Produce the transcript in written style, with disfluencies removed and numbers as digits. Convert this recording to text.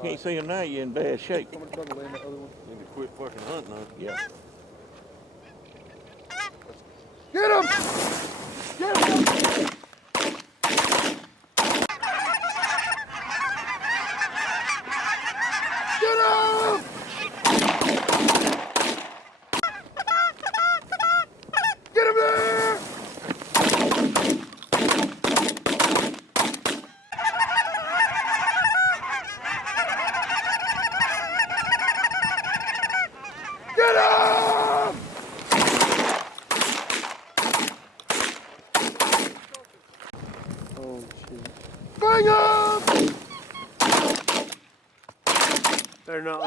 Can't see them now, you're in bad shape. How much trouble laying that other one? Need to quit fucking hunting, huh? Yeah. Get him! Get him! Get him! Get him there! Get him! Oh shit. Bring him! They're not.